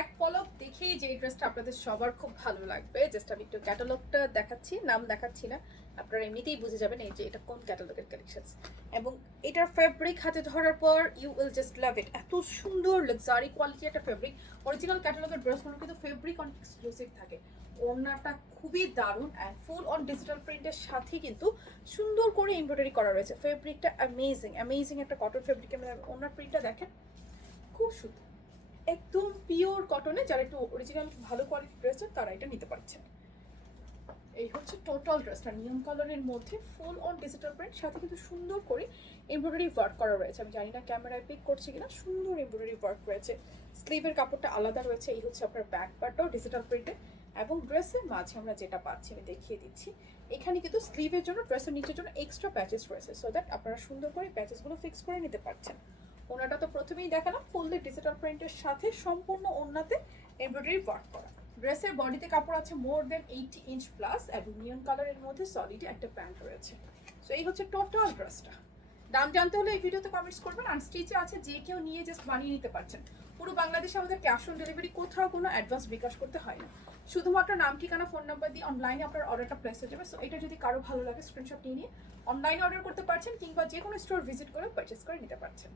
এক পলক দেখেই যে এই ড্রেসটা আপনাদের সবার খুব ভালো লাগবে। জাস্ট আমি একটু ক্যাটালগটা দেখাচ্ছি, নাম দেখাচ্ছি না, আপনারা এমনিতেই বুঝে যাবেন এই যে এটা কোন ক্যাটালগের কালেকশন। এবং এটার ফেব্রিক হাতে ধরার পর ইউ উইল জাস্ট লাভ ইট। এত সুন্দর লাক্সারি কোয়ালিটি একটা ফেব্রিক। অরিজিনাল ক্যাটালগের ড্রেসগুলো কিন্তু ফেব্রিক অনেক এক্সক্লুসিভ থাকে। ওড়নাটা খুবই দারুণ অ্যান্ড ফুল অন ডিজিটাল প্রিন্টের সাথে কিন্তু সুন্দর করে এমব্রয়ডারি করা রয়েছে। ফেব্রিকটা অ্যামেজিং অ্যামেজিং একটা কটন ফেব্রিকের মধ্যে। ওড়নার প্রিন্টটা দেখেন, খুব সুন্দর, একদম পিওর কটনে। যারা একটু অরিজিনাল ভালো কোয়ালিটির ড্রেস চান তারা এটা নিতে পারছেন। এই হচ্ছে টোটাল ড্রেসটা, নিয়ম কালারের মধ্যে ফুল অন ডিজিটাল প্রিন্ট, সাথে কিন্তু সুন্দর করে এমব্রয়ডারি ওয়ার্ক করা রয়েছে। আমি জানি না ক্যামেরায় পিক করছে কিনা, সুন্দর এমব্রয়ডারি ওয়ার্ক রয়েছে। স্লিভের কাপড়টা আলাদা রয়েছে। এই হচ্ছে আপনার ব্যাক পার্টটাও ডিজিটাল প্রিন্টে। এবং ড্রেসের মাঝে আমরা যেটা পাচ্ছি আমি দেখিয়ে দিচ্ছি, এখানে কিন্তু স্লিভের জন্য, ড্রেসের নিচের জন্য এক্সট্রা প্যাচেস রয়েছে, সো দ্যাট আপনারা সুন্দর করে প্যাচেসগুলো ফিক্স করে নিতে পারছেন। ওনাটা তো প্রথমেই দেখালাম, ফুললি ডিজিটাল প্রিন্টের সাথে সম্পূর্ণ ওনাতে এমব্রয়ডারি ওয়ার্ক করা। ড্রেসের বডিতে কাপড় আছে মোর দেন 80 ইঞ্চ প্লাস এবং নিয়ন কালারের মধ্যে সলিড একটা প্যান্ট রয়েছে। সো এই হচ্ছে টোটাল ড্রেসটা। দাম জানতে হলে এই ভিডিওতে কমেন্টস করবেন। আনস্টিচে আছে, যে কেউ নিয়ে জাস্ট বানিয়ে নিতে পারছেন। পুরো বাংলাদেশে আমাদের ক্যাশ অন ডেলিভারি, কোথাও কোনো অ্যাডভান্স বিকাশ করতে হয় না। শুধুমাত্র নাম, ঠিকানা, ফোন নাম্বার দিয়ে অনলাইনে আপনার অর্ডারটা প্লেস হয়ে যাবে। সো এটা যদি কারো ভালো লাগে স্ক্রিনশট নিয়ে অনলাইনে অর্ডার করতে পারছেন, কিংবা যে কোনো স্টোর ভিজিট করে পারচেস করে নিতে পারছেন।